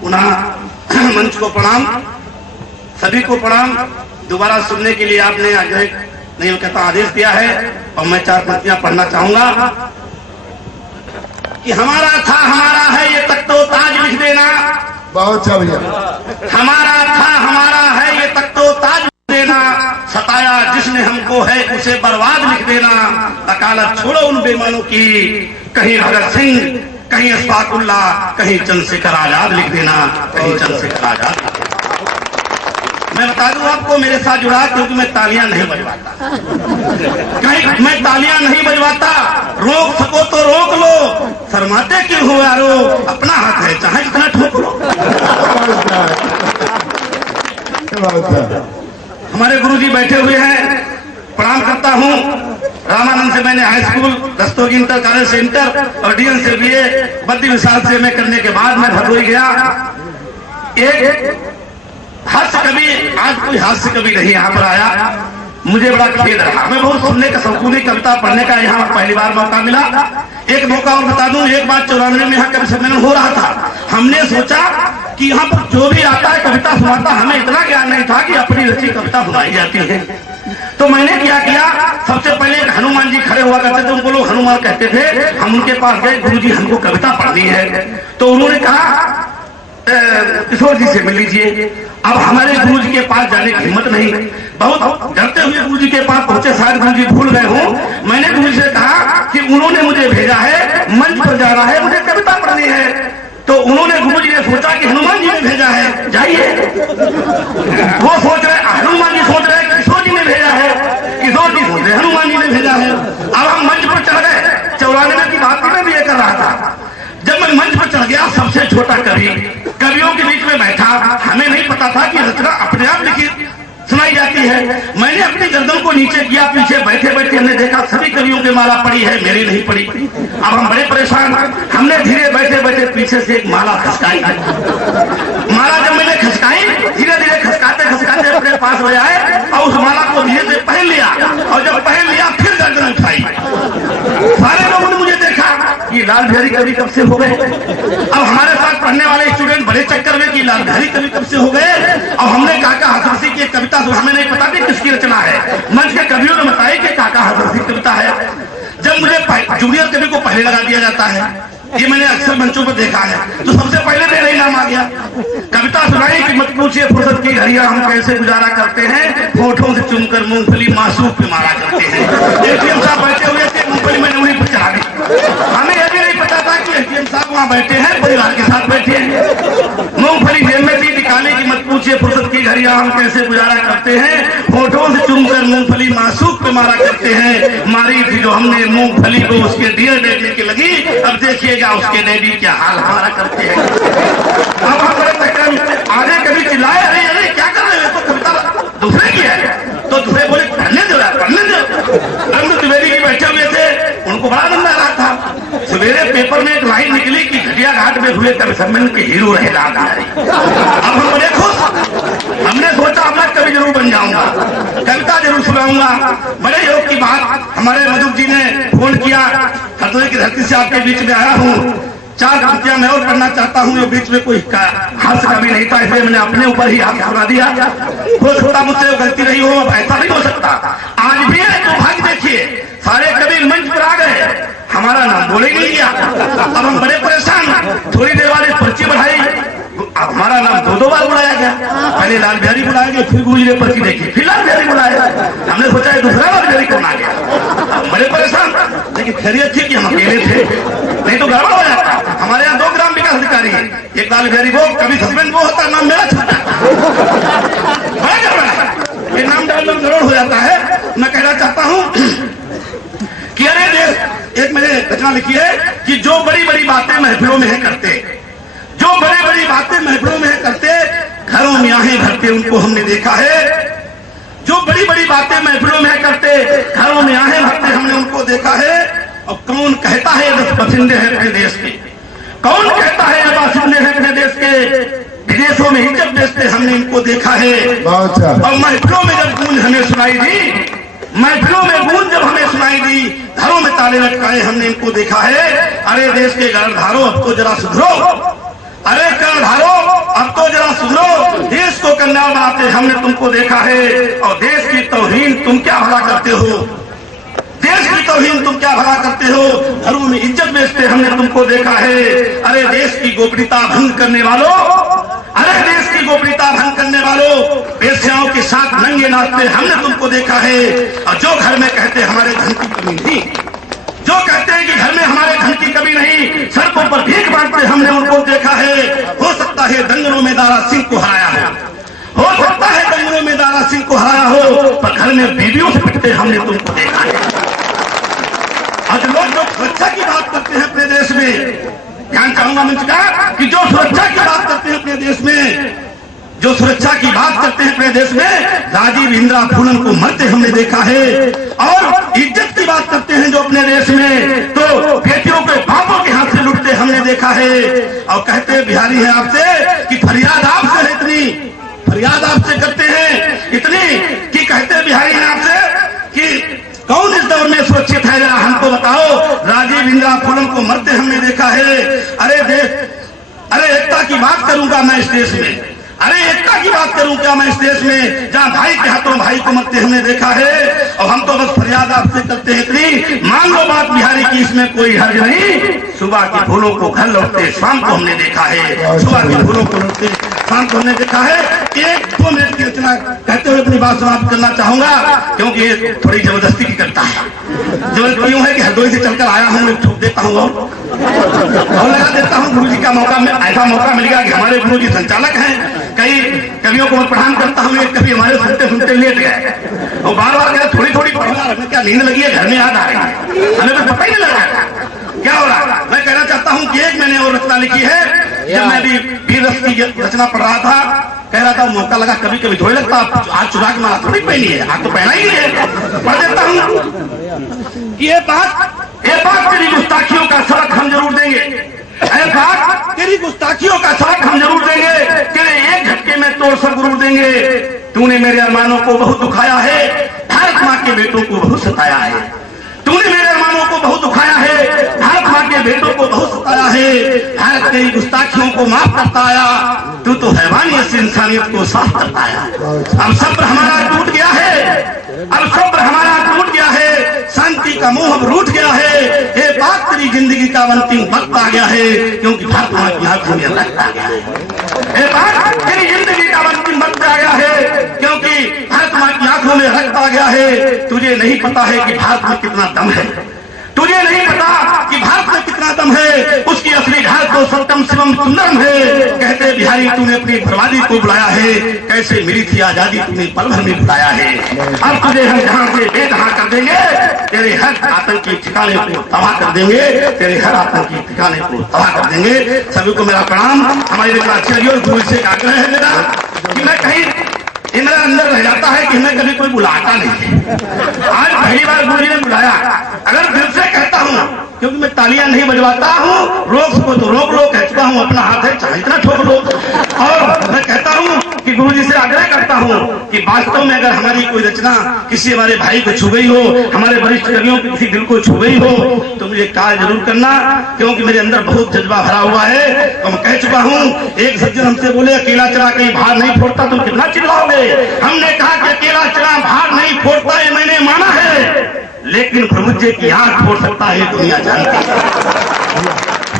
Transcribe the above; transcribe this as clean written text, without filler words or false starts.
पुनः मंच को प्रणाम, सभी को प्रणाम। दोबारा सुनने के लिए आपने नहीं कहता आदेश दिया है और मैं 4 पंक्तियां पढ़ना चाहूंगा कि हमारा था हमारा है ये तख्तो ताज लिख देना। बहुत अच्छा भैया। हमारा था हमारा है ये तख्तो ताज लिख देना, सताया जिसने हमको है उसे बर्बाद लिख देना। वकालत छोड़ो उन बेईमानों की, कहीं भगत सिंह कहीं अशफाकुल्ला कहीं चंद्रशेखर आजाद लिख देना, कहीं चंद्रशेखर आजाद। मैं बता दूं आपको, मेरे साथ जुड़ा क्योंकि मैं तालियां नहीं बजवाता, कहीं मैं तालियां नहीं बजवाता। रोक सको तो रोक लो, शर्माते क्यों हो यारो, अपना हाथ है चाहे जितना ठोक लो। हमारे गुरुजी बैठे हुए हैं, प्रणाम करता हूं। रामानंद से मैंने high school, Rastogi inter college से इंटर और डीएन से बीए, बद्दी विशाल से मैं करने के बाद मैं भदोई गया। एक हास्य कवि, आज कोई हास्य कवि नहीं यहाँ पर आया, मुझे बड़ा खेद रहा। मैं बहुत सुनने का शौकीन, कविता पढ़ने का यहाँ पहली बार मौका मिला। एक मौका और बता दूं, एक बार 94 में यहाँ कवि सम्मेलन हो रहा था। हमने सोचा कि यहाँ पर जो भी आता है कविता सुनाता, हमें इतना ज्ञान नहीं था कि अपनी रची कविता सुनाई जाती है। तो मैंने क्या किया, सबसे पहले एक हनुमान जी खड़े हुआ करते थे, उनको लोग हनुमान कहते थे। हम उनके पास गए, गुरुजी हमको कविता पढ़नी है। तो उन्होंने कहा किशोर जी से मिल लीजिए। अब हमारे गुरु जी के पास जाने की हिम्मत नहीं, बहुत डरते हुए गुरु जी के पास पहुंचे। शायद गुरु जी भूल गए हों। मैंने गुरु जी से कहा कि उन्होंने मुझे भेजा है, मंच पर जाना है, मुझे कविता पढ़नी है। तो उन्होंने गुरु जी ने सोचा कि हनुमान जी ने भेजा है, जाइए। वो सोच रहे, हनुमान जी सोच रहे किशोर जी ने भेजा है, किशोर जी सोच रहे हनुमान जी ने भेजा है। अब हम मंच पर चढ़ गए। 94 की बात मैं भी ये कर रहा था। जब मैं मंच पर चढ़ गया, सबसे छोटा कवि कवियों के बीच में बैठा। हमें नहीं पता था कि रचना अपने आप लिखी सुनाई जाती है। मैंने अपनी गर्दन को नीचे किया, पीछे बैठे बैठे हमने देखा सभी कवियों की माला पड़ी है, मेरी नहीं पड़ी। अब हम बड़े परेशान। हमने धीरे बैठे बैठे पीछे से एक माला खसकाई। माला जब मैंने खसकाई, धीरे धीरे खसकाते खसकाते अपने पास ले आए और उस माला को धीरे से पहन लिया। और जब पहन लिया फिर गर्दन उठाई। सारे लोगों ने मुझे देखा कि लाल बिहारी कवि कब से हो गए। अब हमारे साथ पढ़ने वाले स्टूडेंट बड़े चक्कर में कि लाल बिहारी कवि कब से हो गए। और हमने काका हजरसी की कविता, हमें नहीं पता थी किसकी रचना है। मंच के कवियों ने बताया कि काका हजरसी कविता है। जब मुझे जूनियर कवि को पहले लगा दिया जाता है, ये मैंने अक्सर मंचों पर देखा है, तो सबसे पहले मेरा ही नाम आ गया। कविता सुनाई कि मत पूछिए फुर्सत की घड़ियां हम कैसे गुजारा करते हैं, होठों से चुमकर मूंगफली मासूक पे मारा करते हैं। एटीएम साहब बैठे हुए थे, मूंगफली मैंने उन्हीं पर चढ़ा दी। हमें यह भी नहीं पता था कि एटीएम साहब वहां बैठे हैं, परिवार के साथ बैठे हैं। मूंगफली जेब में थी, निकाली कि मत पूछिए फुर्सत की घड़ियां हम कैसे गुजारा करते हैं, होठों से चुमकर मूंगफली मासूक पे मारा करते हैं। मारी थी जो हमने मूंगफली को उसके डियर डैडी की लगी, अब देखिएगा उसके डैडी क्या हाल हमारा करते हैं। अब हमारे तक आगे कभी चिल्लाए, अरे अरे क्या कर रहे हो, तो कविता दूसरे की है। तो दूसरे बोले पढ़ने दो यार, पढ़ने दो। रंग त्रिवेदी जी बैठे हुए थे, उनको बड़ा आनंद आ रहा था। सवेरे पेपर में एक लाइन निकली कि घटिया घाट में हुए कवि सम्मेलन के हीरो रहे लाल बिहारी। अब हम बड़े खुश। हमने सोचा मैं कवि जरूर बन जाऊंगा, कविता जरूर सुनाऊंगा। बड़े योग की बात, हमारे मधुक जी ने फोन किया, हरदोई की धरती से आपके बीच में आया हूँ, 4 पंक्तियां मैं और करना चाहता हूँ। बीच में कोई हास्य कवि नहीं था, इसलिए मैंने अपने ऊपर ही हाथ सुना दिया। हो सकता मुझसे गलती रही हो, अब ऐसा नहीं हो सकता। आज भी है तो भाग देखिए, सारे कवि मंच पर आ गए, हमारा नाम बोले नहीं गया। अब हम बड़े परेशान। थोड़ी देर बाद पर्ची बढ़ाई, अब हमारा नाम 2 बार बुलाया गया। पहले लाल बिहारी बुलाया गया, फिर गुरु जी ने पर्ची देखी, फिर लाल बिहारी बुलाया। हमने सोचा दूसरा लाल बिहारी कौन आ गया। बड़े परेशान, लेकिन खैरियत थी कि हम अकेले थे, नहीं तो गड़बड़ हो जाता। हमारे यहाँ 2 ग्राम विकास अधिकारी है, एक लाल बिहारी वो, कभी सस्पेंड वो होता, नाम मेरा छोटा। बड़ा गड़बड़ है, ये नाम डालना गड़बड़ हो जाता है। मैं कहना चाहता हूँ कि अरे देश, एक मैंने रचना लिखी है कि जो बड़ी बड़ी बातें महफिलों में है करते, जो बड़ी बड़ी बातें महफिलों में है करते, घरों में आहें भरते उनको हमने देखा है। जो बड़ी बड़ी बातें महफिलों में है करते, घरों में आहें भरते हमने उनको देखा है। और कौन कहता है बासिंदे हैं अपने देश के, कौन कहता है बासिंदे हैं अपने देश के, विदेशों में ही जब बेचते हमने इनको देखा है। और महफिलों में जब गूंज हमें सुनाई दी, महफिलों में गूंज जब हमें सुनाई दी, घरों में ताले लटकाए हमने इनको देखा है। अरे देश के कर्णधारों अब तो जरा सुधरो, अरे कर्णधारों अब तो जरा सुधरो, देश को कन्या बनाते हमने तुमको देखा है। और देश की तौहीन तुम क्या भला करते हो, देश की तौहीन तुम क्या भला करते हो, घरों में इज्जत बेचते हमने तुमको देखा है। अरे देश की गोपनीयता भंग करने वालों, अरे देश की गोपनीयता भंग करने वालों, वेश्याओं के साथ नंगे नाचते हमने तुमको देखा है। और जो घर में कहते हमारे धन की कमी नहीं, जो कहते हैं कि घर में हमारे धन की कमी नहीं, सड़कों पर भीख मांगते हमने उनको देखा है। हो सकता है दंगलों में दारा सिंह को हराया हो सकता है दंगलों में दारा सिंह को हराया हो, पर घर में बीवियों से पिटते हमने तुमको देखा है। आज लोग सुरक्षा की बात करते हैं अपने देश में, ध्यान चाहूंगा मंच का कि जो सुरक्षा की बात करते हैं अपने देश में, जो सुरक्षा की बात करते हैं अपने देश में, राजीव इंदिरा फूलन को मरते हमने देखा है। और इज्जत की बात करते हैं जो अपने देश में, तो बेटियों के बापों के हाथ से लुटते हमने देखा है। और कहते बिहारी है आपसे कि फरियाद आपसे है इतनी, फरियाद आपसे करते हैं इतनी कि कहते बिहारी है आपसे कि कौन इस दौर में सुरक्षित है, जरा हमको बताओ। राजीव इंदिरा फूलन को मरते हमने देखा है। अरे एकता की बात करूंगा मैं इस देश में, अरे एकता की बात करूं क्या मैं इस देश में, जहां भाई के हाथों भाई को मरते हमने देखा है। और हम तो बस फरियाद आपसे करते हैं इतनी, मान लो बात बिहारी की, इसमें कोई हर्ज नहीं। सुबह के फूलों को घर लौटते शाम को हमने देखा है, सुबह के फूलों को लौटते शाम को हमने देखा है। 1-2 मिनट की रचना कहते हुए अपनी बात समाप्त करना चाहूंगा, क्योंकि ये थोड़ी जबरदस्ती की करता है। जबरदस्ती यूं है कि हरदोई से चलकर आया हूं, ठोक देता हूँ और लगा देता हूँ। गुरु जी का मौका में ऐसा मौका मिल गया कि हमारे गुरु जी संचालक हैं, कई कवियों को मैं प्रणाम करता हूँ, एक कवि हमारे सुनते सुनते लेट गए और बार बार कहते थोड़ी थोड़ी पढ़ना, हमें क्या नींद लगी है, घर में याद आ रही है, हमें तो पता ही नहीं लगा क्या हो रहा। मैं कहना चाहता हूँ कि एक मैंने और रचना लिखी है, जब मैं भी वीर रस की रचना पढ़ रहा था, कह रहा था मौका लगा कभी कभी थोड़ी लगता, आज चुरा के मारा थोड़ी पहनी है, आज तो पहना ही नहीं है। पढ़ देता हूँ कि ये बात तेरी गुस्ताखियों का सबक हम जरूर देंगे, तेरी गुस्ताखियों का सबक हम जरूर देंगे, तेरे एक झटके में तोड़ सब जरूर देंगे। तूने मेरे अरमानों को बहुत दुखाया है, भारत माँ के बेटों को बहुत सताया है। तूने मेरे अरमानों को बहुत दुखाया है, भारत माँ के बेटों को बहुत सताया है। भारत तेरी गुस्ताखियों को माफ करता आया, तू तो हैवानियत से इंसानियत को साफ करता आया। अब सब्र हमारा टूट गया है, अब सब्र हमारा टूट गया है, शांति का मोह अब रूठ गया है। ये बात तेरी जिंदगी का अंतिम वक्त आ गया है, क्योंकि भारत माँ की आंखों में रक्त आ गया है। ये बात तेरी जिंदगी का अंतिम वक्त आ गया है, क्योंकि भारत माँ की आंखों में रक्त आ गया है। तुझे नहीं पता है कि भारत में कितना दम है, तुझे नहीं पता कि भारत में कितना दम है, उसकी असली घाट तो सत्यम शिवम सुंदरम है। कहते बिहारी तूने अपनी बर्बादी को बुलाया है, कैसे मिली थी आजादी तूने पल भर में बुलाया है। अब तुझे हम जहां से बेतहा कर देंगे, तेरे हर आतंकी ठिकाने को तबाह कर देंगे, तेरे हर आतंकी ठिकाने को तबाह कर देंगे। सभी को मेरा प्रणाम। हमारी लेकर अच्छी लगी और गुरु से आग्रह है मेरा कि मैं कहीं मेरा अंदर रह जाता है कि हमें कभी कोई बुलाता नहीं। आज पहली बार गुरु जी ने बुलाया, अगर दिल से कहता हूँ, क्योंकि मैं तालियां नहीं बजवाता हूँ, रोक सको तो रोक लो, कह चुका हूँ अपना हाथ है चाहे इतना ठोक लो। और मैं कहता हूँ कि गुरु जी से आग्रह करता हूँ कि वास्तव में अगर हमारी कोई रचना किसी हमारे भाई को छू गई हो, हमारे वरिष्ठ कवियों के किसी दिल को छू गई हो, तो मुझे कार्य जरूर करना, क्योंकि मेरे अंदर बहुत जज्बा भरा हुआ है। तो मैं कह चुका हूँ, एक सज्जन हमसे बोले अकेला चना कहीं भार नहीं फोड़ता, तुम कितना चिल्लाओगे। हमने कहा कि अकेला चना भार नहीं फोड़ता, ये मैंने माना है, लेकिन प्रभु जी की आंख फोड़ सकता है दुनिया जानती है।